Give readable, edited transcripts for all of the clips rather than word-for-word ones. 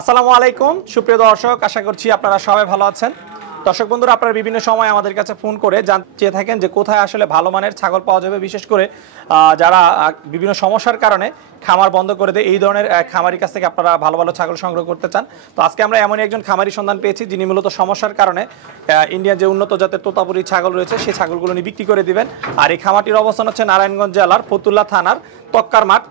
আসসালামু আলাইকুম সুপ্রিয় দর্শক, আশা করছি আপনারা সবাই ভালো আছেন। দর্শক বন্ধুরা, আপনারা বিভিন্ন সময় আমাদের কাছে ফোন করে জানতে থাকেন যে কোথায় আসলে ভালো মানের ছাগল পাওয়া যাবে, বিশেষ করে যারা বিভিন্ন সমস্যার কারণে খামার বন্ধ করে দেয়, এই ধরনের খামারির কাছ থেকে আপনারা ভালো ভালো ছাগল সংগ্রহ করতে চান। তো আজকে আমরা এমনই একজন খামারি সন্ধান পেয়েছি যিনি মূলত সমস্যার কারণে ইন্ডিয়ান যে উন্নত জাতের তোতাপুরি ছাগল রয়েছে সেই ছাগলগুলো নিয়ে বিক্রি করে দিবেন। আর এই খামারটির অবস্থান হচ্ছে নারায়ণগঞ্জ জেলার ফতুল্লা থানার তক্কার মাঠ।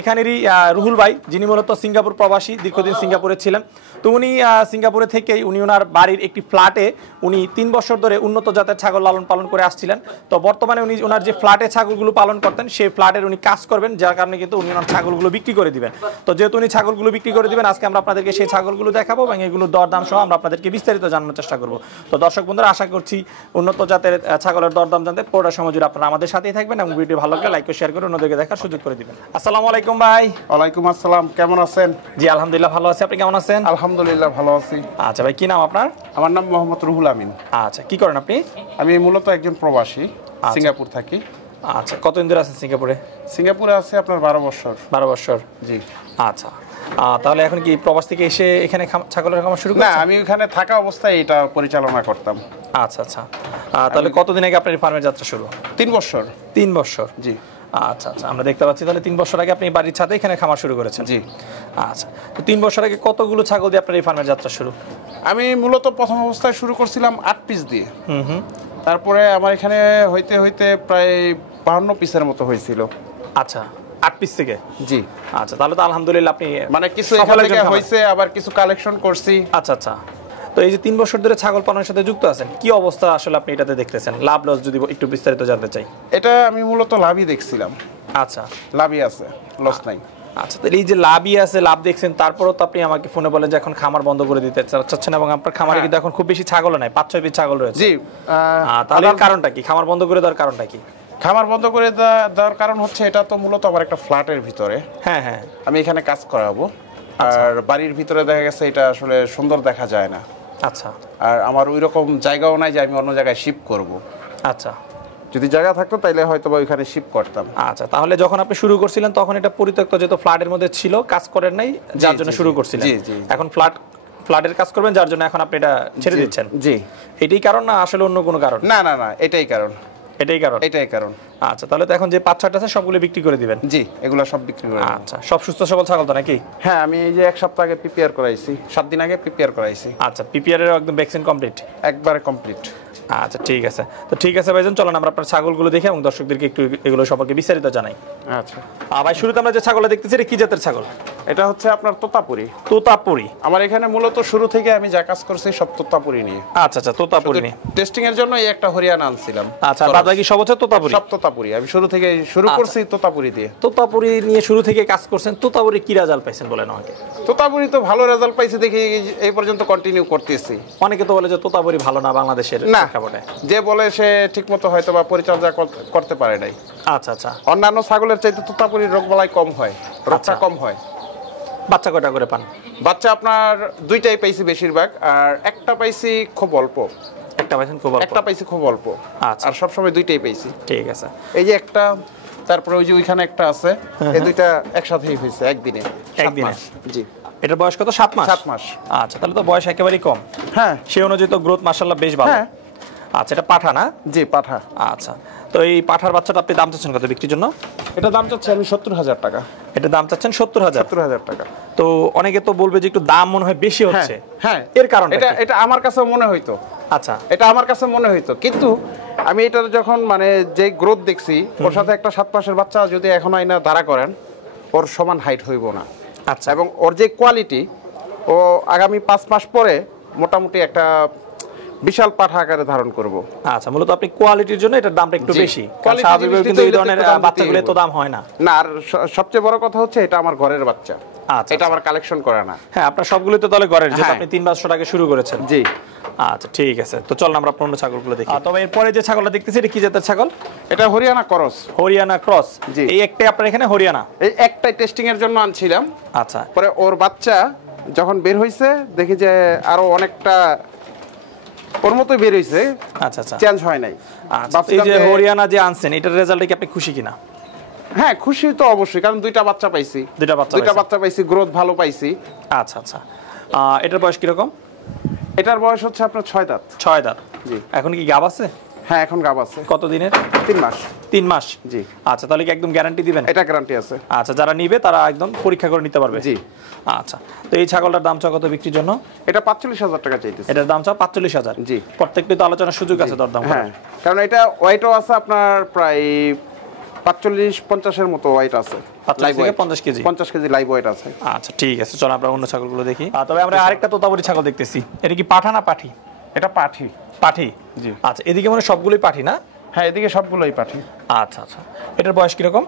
এখানেরই রুহুল ভাই, যিনি মূলত সিঙ্গাপুর প্রবাসী, দীর্ঘদিন সিঙ্গাপুরে ছিলেন। তো উনি সিঙ্গাপুরে থেকেই ওনার বাড়ির একটি ফ্ল্যাটে 3 বছর ধরে উন্নত জাতের ছাগল লালন পালন করে আসছিলেন। তো বর্তমানে ওনার যে ফ্ল্যাটে ছাগলগুলো পালন করতেন সেই ফ্ল্যাটের উনি কাজ করবেন, যার কারণে কিন্তু ওনার ছাগলগুলো বিক্রি করে দিবেন। তো যেহেতু উনি ছাগলগুলো বিক্রি করে দিবেন, আজকে আমরা আপনাদেরকে সেই ছাগলগুলো দেখাবো এবং এগুলোর দরদাম সহ আমরা আপনাদেরকে বিস্তারিত জানানোর চেষ্টা করবো। তো দর্শক বন্ধুরা, আশা করছি উন্নত জাতের ছাগলের দরদাম জানতে পুরোটা সময় জুড়ে আপনারা আমাদের সাথেই থাকবেন এবং ভিডিও ভালো লাগলে লাইক ও শেয়ার করে অন্যদেরকে দেখার সুযোগ করে দিবেন। আসসালামু আলাইকুম ভাই। ওয়ালাইকুম আসসালাম, কেমন আছেন? জি আলহামদুলিল্লাহ ভালো আছি, আপনি কেমন আছেন? আলহামদুলিল্লাহ ভালো আছি। আচ্ছা ভাই, কি নাম আপনার? আমার নাম মোহাম্মদ রুহুল আমিন। আচ্ছা, কি করেন আপনি? আমি মূলত একজন প্রবাসী, সিঙ্গাপুর থাকি। আচ্ছা, কতদিন ধরে আছেন সিঙ্গাপুরে? সিঙ্গাপুরে আছে আপনার 12 বছর। 12 বছর, জি। আচ্ছা, তাহলে এখন কি প্রবাস থেকে এসে এখানে ছাগলের খামার শুরু করেছেন? না, আমি ওখানে থাকা অবস্থায় এটা পরিচালনা করতাম। আচ্ছা আচ্ছা, তাহলে কতদিন আগে আপনার ফার্মের যাত্রা শুরু? 3 বছর। 3 বছর, জি। আচ্ছা আচ্ছা, আমরা দেখতে পাচ্ছি তাহলে 3 বছর আগে আপনি বাড়ির ছাদে এখানে খামার শুরু করেছেন। জি। আচ্ছা, তো 3 বছর আগে কতগুলো ছাগল দিয়ে আপনার এই ফার্মের যাত্রা শুরু? আমি মূলত প্রথম অবস্থায় শুরু করছিলাম 8 পিস দিয়ে। তারপরে আমার এখানে হইতে হইতে প্রায় 52 পিসের মতো হয়েছিল। আচ্ছা, 8 পিস থেকে? জি। আচ্ছা, তাহলে তো আলহামদুলিল্লাহ আপনি মানে কিছু এখান থেকে হইছে, আবার কিছু কালেকশন করছি। আচ্ছা আচ্ছা, তো এই যে 3 বছর ধরে ছাগল পালনের সাথে যুক্ত আছেন, কি অবস্থা আসলে আপনি এটাতে দেখতেছেন? লাভ লস যদি একটু বিস্তারিত জানতে চাই। এটা আমি মূলত লাভই দেখছিলাম। আচ্ছা, লাভই আছে, লস নাই। আচ্ছা, তাহলে এই যে লাভই আছে, লাভ দেখছেন, তারপরও তো আপনি আমাকে ফোনে বলেন যে এখন খামার বন্ধ করে দিতে চাচ্ছেন এবং আপনার খামারে কিন্তু এখন খুব বেশি ছাগল নাই, 5-6 পিস ছাগল রয়েছে। জি। তাহলে এর কারণটা কি? খামার বন্ধ করে দেওয়ার কারণটা কি? খামার বন্ধ করে দেওয়ার কারণ হচ্ছে এটা তো মূলত আমার একটা ফ্ল্যাটের ভিতরে। হ্যাঁ হ্যাঁ, আমি এখানে কাজ করাবো। আর বাড়ির ভিতরে দেখা গেছে এটা আসলে সুন্দর দেখা যায় না। আচ্ছা, আর আমার ওই রকম জায়গাও নাই যে আমি অন্য জায়গায় শিফট করব। আচ্ছা, যদি জায়গা থাকতো তাইলে হয়তো বা ওইখানে শিফট করতাম। আচ্ছা, তাহলে যখন আপনি শুরু করছিলেন তখন এটা পরিত্যক্ত যেহেতু ফ্ল্যাটের মধ্যে ছিল, কাজ করেন নাই, যার জন্য শুরু করছিলেন। এখন ফ্ল্যাটের কাজ করবেন, যার জন্য এখন আপনি এটা ছেড়ে দিচ্ছেন। জি। এটাই কারণ না আসলে অন্য কোনো কারণ? না না না, এটাই কারণ। এটাই কারণ। আচ্ছা, তাহলে তো এখন যে 5-6টা আছে সবগুলো বিক্রি করে দিবেন? জি, এগুলো সব বিক্রি করে। আচ্ছা, সব সুস্থ সবল ছাগল তো নাকি? হ্যাঁ, আমি এই যে 1 সপ্তাহ আগে পিপিআর করাইছি, 7 দিন আগে পিপিআর করাইছি। আচ্ছা, পিপিআর এর একদম ভ্যাকসিন কমপ্লিট? একবারে কমপ্লিট। আচ্ছা, ঠিক আছে। তো ঠিক আছে ভাইজান, চলেন আমরা আপনার ছাগলগুলো দেখে এবং দর্শকদেরকে একটু এগুলো সম্পর্কে বিস্তারিত জানাই। আচ্ছা ভাই, শুরুতে আমরা যে ছাগলটা দেখতেছি এটা কি জাতের ছাগল? এটা হচ্ছে আপনার তোতাপুরি। তোতাপুরি? আমার এখানে মূলত শুরু থেকে আমি যা কাজ করছি সব তোতাপুরি নিয়ে। আচ্ছা আচ্ছা, তোতাপুরি নিয়ে টেস্টিং এর জন্য এই একটা হরিয়ানা আনছিলাম। আচ্ছা, বাদ বাকি সব হচ্ছে তোতাপুরি? সব তোতাপুরি। আমি শুরু থেকে শুরু করছি তোতাপুরি দিয়ে। তোতাপুরি নিয়ে শুরু থেকে কাজ করছেন, তোতাপুরি কি রেজাল্ট পাইছেন বলেন আমাকে? তোতাপুরি তো ভালো রেজাল্ট পাইছি দেখি এই পর্যন্ত কন্টিনিউ করতেছি। অনেকে তো বলে যে তোতাপুরি ভালো না বাংলাদেশের প্রেক্ষাপটে, যে বলে সে ঠিকমতো হয়তো বা পরিচর্যা করতে পারে নাই। আচ্ছা আচ্ছা, অন্যান্য ছাগলের চাইতে তোতাপুরির রোগবালাই কম হয়, রোগটা কম হয়। বাচ্চা কয়টা করে পান? বাচ্চা আপনার 2টাই পাইছি বেশিরভাগ, আর একটা পাইছি খুব অল্প। একটা পাইছেন খুব অল্প? একটা পাইছি খুব অল্প। আচ্ছা, আর সব সময় 2টাই পাইছি। ঠিক আছে, এই যে একটা, তারপরে ওই যে ওইখানে একটা আছে, এই দুইটা একসাথেই হইছে একদিনে। জি। এটার বয়স কত? 7 মাস। 7 মাস। আচ্ছা, তাহলে তো বয়স একেবারেই কম। হ্যাঁ, সেই অনুযায়ী তো গ্রোথ মাশাআল্লাহ বেশ ভালো। আচ্ছা, এটা পাঠা না? জি, পাঠা। আচ্ছা, তো এই পাঠার বাচ্চাটা আপনি দাম চাচ্ছেন কত বিক্রির জন্য? এটা দাম চাচ্ছি আমি 70,000 টাকা। এটা দাম চাচ্ছেন 70,000 টাকা। তো অনেকে তো বলবে যে একটু দাম মনে হয় বেশি হচ্ছে। হ্যাঁ, এর কারণ এটা আমার কাছে মনে হইতো। আচ্ছা, এটা আমার কাছে মনে হইতো, কিন্তু আমি এটা যখন মানে যে গ্রোথ দেখছি, ওর সাথে একটা 7 মাসের বাচ্চা যদি এখন আইনা দাঁড়া করেন, ওর সমান হাইট হইব না। আচ্ছা, এবং ওর যে কোয়ালিটি, ও আগামী 5 মাস পরে মোটামুটি একটা বিশাল পাঠা আকারে ধারণ করব। আচ্ছা, মূলত আপনি কোয়ালিটির জন্য এটার দামটা একটু বেশি, কারণ স্বাভাবিকভাবে কিন্তু এই ধরনের বাচ্চাগুলো তো দাম হয় না। না, আর সবচেয়ে বড় কথা হচ্ছে এটা আমার ঘরের বাচ্চা। আচ্ছা, এটা আমার কালেকশন করা না। হ্যাঁ, আপনার সবগুলো তো তাহলে ঘরের, যেটা আপনি 3 বছর আগে শুরু করেছেন। জি। আচ্ছা, ঠিক আছে, তো চল আমরা অন্য ছাগলগুলো দেখি। তবে এরপরে যে ছাগলটা দেখতেছি এটা কি জাতের ছাগল? এটা হরিয়ানা ক্রস। হরিয়ানা ক্রস? জি। এই একটাই আপনার এখানে হরিয়ানা? এই একটাই টেস্টিং এর জন্য আনছিলাম। আচ্ছা, পরে ওর বাচ্চা যখন বের হইছে দেখি যে আরো অনেকটা ওর মতই বের হইছে। আচ্ছা আচ্ছা, চেঞ্জ হয় নাই। আচ্ছা, এই যে হরিয়ানা যে আনছেন, এটার রেজাল্টে কি আপনি খুশি কিনা? হ্যাঁ খুশি তো অবশ্যই, কারণ দুইটা বাচ্চা পাইছি, দুইটা বাচ্চা পাইছি, গ্রোথ ভালো পাইছি। আচ্ছা আচ্ছা, এটার বয়স কিরকম? এটার বয়স হচ্ছে আপনার 6 দাঁত। 6 দাঁত, জি। এখন কি গাব আছে? হ্যাঁ এখন গাব আছে। কত দিনের? 3 মাস। 3 মাস, জি। আচ্ছা, তাহলে কি একদম গ্যারান্টি দিবেন? এটা গ্যারান্টি আছে। আচ্ছা, যারা নিবে তারা একদম পরীক্ষা করে নিতে পারবে। জি। আচ্ছা, তো এই ছাগলটার দাম চা কত বিক্রির জন্য? এটা 45,000 টাকা চাইতেছে। এটার দাম চা 45,000। জি। প্রত্যেকটি তো আলোচনার সুযোগ আছে দরদাম করার। হ্যাঁ, কারণ এটা ওয়েটও আছে আপনার প্রায় 45-50 এর মতো ওয়েট আছে। 45 থেকে 50 কেজি। 50 কেজি লাইভ ওয়েট আছে। আচ্ছা ঠিক আছে, চলো আমরা অন্য ছাগলগুলো দেখি। তবে আমরা আরেকটা তোতাপুরি ছাগল দেখতেছি, এটা কি পাঠা না পাঠি? এটা পাঠি। পাঠি, জি। আচ্ছা, এদিকে মনে সবগুলোই পাঠি না? হ্যাঁ এদিকে সবগুলোই পাঠি। আচ্ছা আচ্ছা, এটার বয়স কিরকম?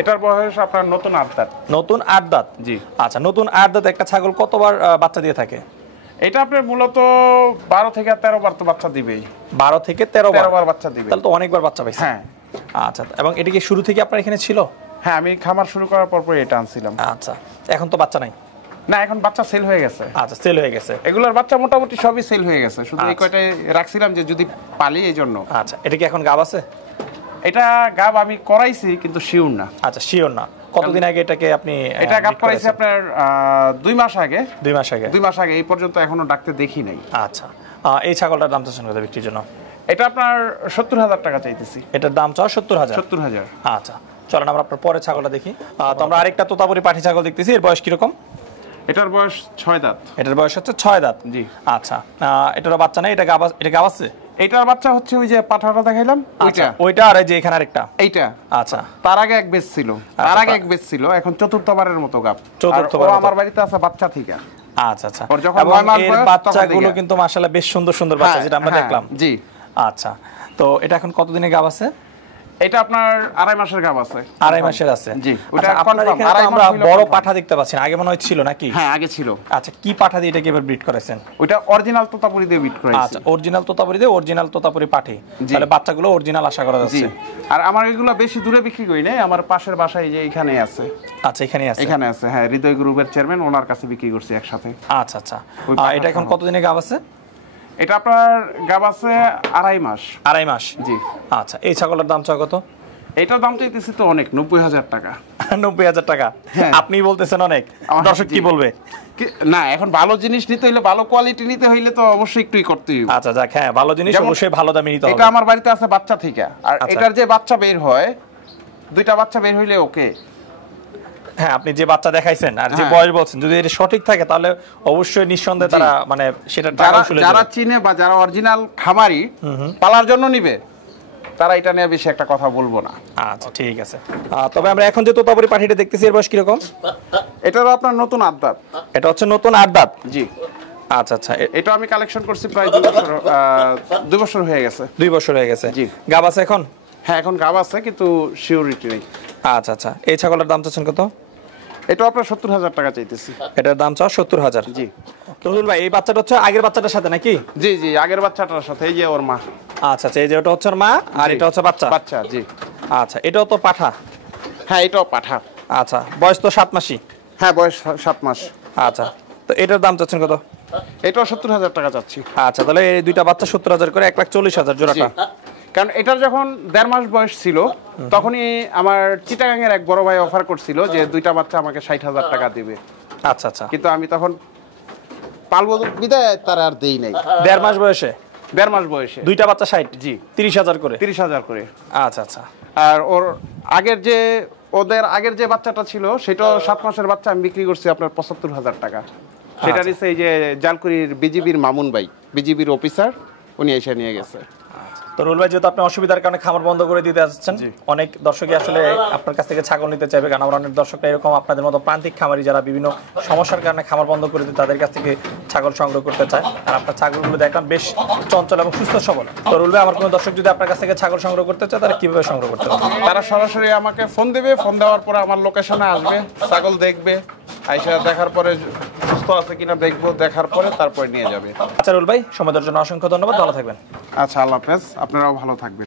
এটার বয়স আপনার নতুন 8 দাঁত। নতুন 8 দাঁত, জি। আচ্ছা, নতুন 8 দাঁত একটা ছাগল কতবার বাচ্চা দিয়ে থাকে? এটা আপনার মূলত 12 থেকে 13 বার তো বাচ্চা দিবেই। 12 থেকে 13 বার বাচ্চা দিবে, তাহলে তো অনেকবার বাচ্চা পাইছে। হ্যাঁ। আচ্ছা, এবং এটা কি শুরু থেকে আপনার এখানে ছিল? হ্যাঁ, আমি খামার শুরু করার পর এটা আনছিলাম। আচ্ছা, এখন তো বাচ্চা নাই? না, এখন বাচ্চা সেল হয়ে গেছে। আচ্ছা, সেল হয়ে গেছে। এগুলোর বাচ্চা মোটামুটি সবই সেল হয়ে গেছে, শুধু এই কয়টাই রাখছিলাম যে যদি পালি এই জন্য। আচ্ছা, এটা কি এখন গাব আছে? এটা গাব আমি করাইছি কিন্তু শিওর না। আচ্ছা, শিওর না। কতদিন আগে এটাকে আপনি? এটা গাব করাইছি আপনার 2 মাস আগে। 2 মাস আগে? 2 মাস আগে, এই পর্যন্ত এখনো ডাক্তার দেখি নাই। আচ্ছা, এই ছাগলটার দাম চাচ্ছেন কত বিক্রির জন্য? এটা আপনার 70,000 টাকা চাইতেছি। এটার দাম চাও 70,000? 70,000। আচ্ছা, চলেন আমরা আপনার পরের ছাগলটা দেখি। তো আমরা আরেকটা তোতাপুরি পাঠি ছাগল দেখতেছি, এর বয়স কিরকম? এটার বয়স 6 দাঁত। এটার বয়স হচ্ছে 6 দাঁত, জি। আচ্ছা, এটারও বাচ্চা নাই? এটা গাব আছে? এটার বাচ্চা হচ্ছে ওই যে পাঠাটা দেখাইলাম, ওইটা আর এই যে এখানে আরেকটা এইটা। আচ্ছা, তার আগে এক বেচ ছিল, তার আগে এক বেচ ছিল, এখন চতুর্থবারের মতো গাব। চতুর্থবার আমার বাড়িতে আছে বাচ্চা থেকে। আচ্ছা আচ্ছা, এবং এর বাচ্চাগুলো কিন্তু মাশাআল্লাহ বেশ সুন্দর সুন্দর বাচ্চা, যেটা আমরা দেখলাম। জি। আচ্ছা, তো এটা এখন কতদিনের গাব আছে? এটা আপনার 2.5 মাসের গাব আছে। 2.5 মাসের আছে, জি। ওটা আপনার এখানে আমরা বড় পাঠা দেখতে পাচ্ছি, আগে মনে হয় ছিল নাকি? হ্যাঁ আগে ছিল। আচ্ছা, কি পাঠা দিয়ে এটাকে এবার ব্রিড করেছেন? ওটা অরিজিনাল তোতাপুরি দিয়ে ব্রিড করেছি। আচ্ছা, অরিজিনাল তোতাপুরি দিয়ে, অরিজিনাল তোতাপুরি পাঠি, তাহলে বাচ্চাগুলো অরিজিনাল আশা করা যাচ্ছে। আর আমার এগুলো বেশি দূরে বিক্রি করি না, আমার পাশের বাসায় যে এখানে আছে। আচ্ছা, এখানে আছে? এখানে আছে, হ্যাঁ। হৃদয় গ্রুপের চেয়ারম্যান, ওনার কাছে বিক্রি করছি একসাথে। আচ্ছা আচ্ছা, এটা এখন কতদিনের গাব আছে? এটা আপনার গাব আছে 2.5 মাস। 2.5 মাস, জি। আচ্ছা, এই ছাগলের দাম চা কত? এটার দাম চাইতেছি তো অনেক, 90,000 টাকা। 90,000 টাকা? আপনি বলতেছেন অনেক, দর্শক কি বলবে? না, এখন ভালো জিনিস নিতে হইলে, ভালো কোয়ালিটি নিতে হইলে তো অবশ্যই একটুই করতে হবে। আচ্ছা যাক, হ্যাঁ, ভালো জিনিস অবশ্যই ভালো দামে নিতে হবে। এটা আমার বাড়িতে আছে বাচ্চা থেকে, আর এটার যে বাচ্চা বের হয়, 2টা বাচ্চা বের হইলে ওকে। হ্যাঁ, আপনি যে বাচ্চা দেখাইছেন আর যে বয়স বলছেন, যদি এটা সঠিক থাকে তাহলে অবশ্যই নিঃসন্দেহে তারা মানে সেটা যারা চিনে বা যারা অরিজিনাল খামারি পালার জন্য নিবে, তারা এটা নিয়ে বেশি একটা কথা বলবো না। আচ্ছা ঠিক আছে, তবে আমরা এখন যে তোতাপুরি পাঠিটা দেখতেছি, এর বয়স কিরকম? এটারও আপনার নতুন 8 দাঁত। এটা হচ্ছে নতুন 8 দাঁত, জি। আচ্ছা আচ্ছা, এটা আমি কালেকশন করছি প্রায় 2 বছর হয়ে গেছে। 2 বছর হয়ে গেছে, জি। গাব আছে এখন? হ্যাঁ, এখন গাব আছে কিন্তু সিউরিটি নেই। আচ্ছা আচ্ছা, এই ছাগলের দাম চাচ্ছেন কত? এটা আপনার 70,000 টাকা চাইতেছি। এটার দাম চাও 70,000? জি। তরুল ভাই, এই বাচ্চাটা হচ্ছে আগের বাচ্চাটার সাথে নাকি? জি জি, আগের বাচ্চাটার সাথে, এই যে ওর মা। আচ্ছা আচ্ছা, এই যে ওটা হচ্ছে ওর মা, আর এটা হচ্ছে বাচ্চা। বাচ্চা, জি। আচ্ছা, এটাও তো পাঠা? হ্যাঁ, এটাও পাঠা। আচ্ছা, বয়স তো 7 মাসই? হ্যাঁ, বয়স 7 মাস। আচ্ছা, তো এটার দাম চাচ্ছেন কত? এটাও 70,000 টাকা চাচ্ছি। আচ্ছা, তাহলে এই দুইটা বাচ্চা 70,000 করে, 1,40,000 জোড়াটা। কারণ এটার যখন 1.5 মাস বয়স ছিল, তখনই আমার চিটাগাংয়ের এক বড় ভাই অফার করছিল যে 2টা বাচ্চা আমাকে 60,000 টাকা দিবে। আচ্ছা আচ্ছা, কিন্তু আমি তখন পালবো বিদায় তার আর দেই নাই। 1.5 মাস বয়সে? 1.5 মাস বয়সে 2টা বাচ্চা 60? জি। 30,000 করে? 30,000 করে। আচ্ছা আচ্ছা। আর ওদের আগের যে বাচ্চাটা ছিল, সেটাও 7 মাসের বাচ্চা, আমি বিক্রি করছি আপনার 75,000 টাকা। সেটা নিচ্ছে এই যে জালকুড়ির বিজিবির মামুন ভাই, বিজিবির অফিসার, উনি এসে নিয়ে গেছে। তো রুল ভাই, যেহেতু আপনি অসুবিধার কারণে খামার বন্ধ করে দিতে যাচ্ছেন, অনেক দর্শকই আসলে আপনার কাছ থেকে ছাগল নিতে চাইবে, কারণ আমরা অনেক দর্শকরা এরকম আপনাদের মতো প্রান্তিক খামারি যারা বিভিন্ন সমস্যার কারণে খামার বন্ধ করে দিতে, তাদের কাছ থেকে ছাগল সংগ্রহ করতে চায়। আর আপনার ছাগলগুলো দেখলাম বেশ চঞ্চল এবং সুস্থ সবল। তো রুল ভাই, আমার কোনো দর্শক যদি আপনার কাছ থেকে ছাগল সংগ্রহ করতে চায়, তারা কিভাবে সংগ্রহ করতে পারবে? তারা সরাসরি আমাকে ফোন দেবে, ফোন দেওয়ার পরে আমার লোকেশনে আসবে, ছাগল দেখবে, আইসা দেখার পরে সুস্থ আছে কিনা দেখবো, দেখার পরে তারপরে নিয়ে যাবে। আচ্ছা রুল ভাই, সময় দেওয়ার জন্য অসংখ্য ধন্যবাদ, ভালো থাকবেন। আচ্ছা, আল্লাহ হাফেজ, আপনারাও ভালো থাকবেন।